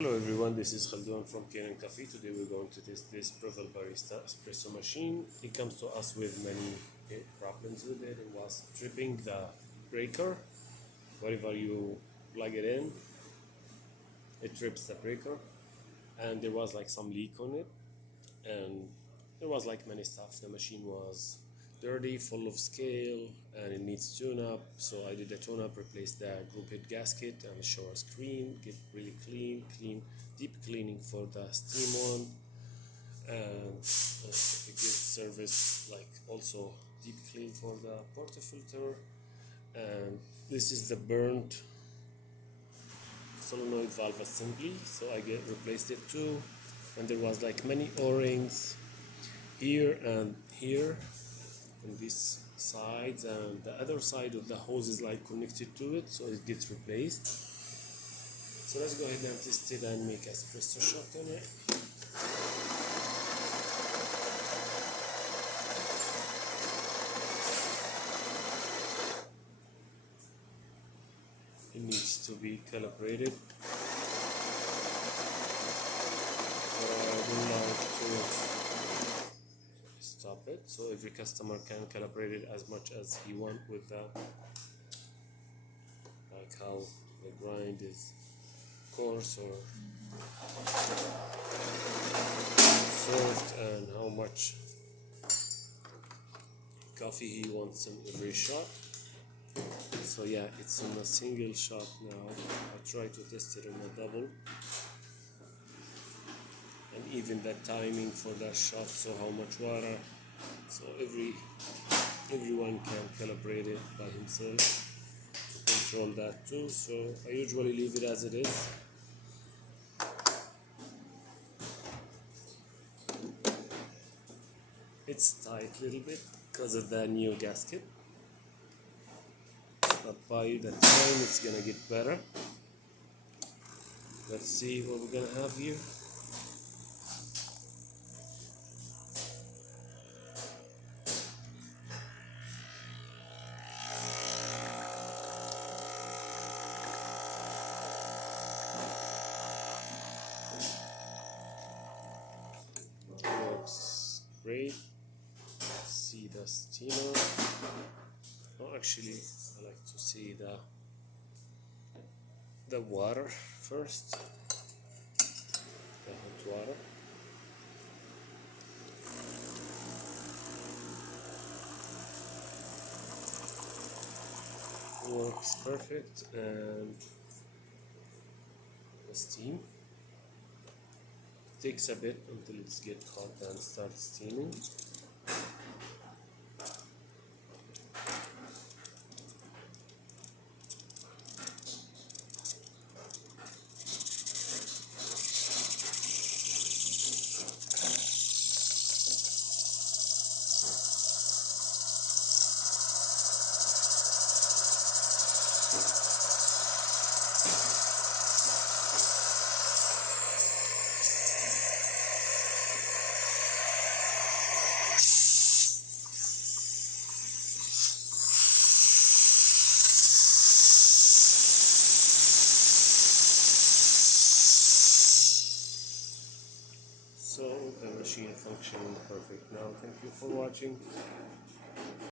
Hello everyone, this is Khaldun from Kanen Coffee. Today we're going to test this Breville barista espresso machine. It comes to us with many problems with it. It was tripping the breaker. Wherever you plug it in, it trips the breaker. And there was like some leak on it. And there was like many stuff. The machine was dirty, full of scale, and it needs tune up. So I did a tune up, replaced the group head gasket and the shower screen, get really clean, deep cleaning for the steam one, and a good service, like also deep clean for the portafilter. And this is the burnt solenoid valve assembly, so I get replaced it too. And there was like many o-rings here and here on these sides, and the other side of the hose is like connected to it, so it gets replaced. So let's go ahead and test it and make espresso shot on it. It needs to be calibrated, but I don't like to stop it, so every customer can calibrate it as much as he wants with that, like how the grind is coarse or soft, and how much coffee he wants in every shot. So yeah, it's in a single shot now. I try to test it on a double, and even the timing for that shot, so how much water, so everyone can calibrate it by himself, control that too. So I usually leave it as it is. It's tight a little bit because of the new gasket, but by the time it's gonna get better. Let's see what we're gonna have here. Looks great. Let's see the steamer. Oh, actually, I like to see the water first, the hot water. Works perfect, and the steam takes a bit until it's get hot and starts steaming. So the machine functioning perfect now. Thank you for watching.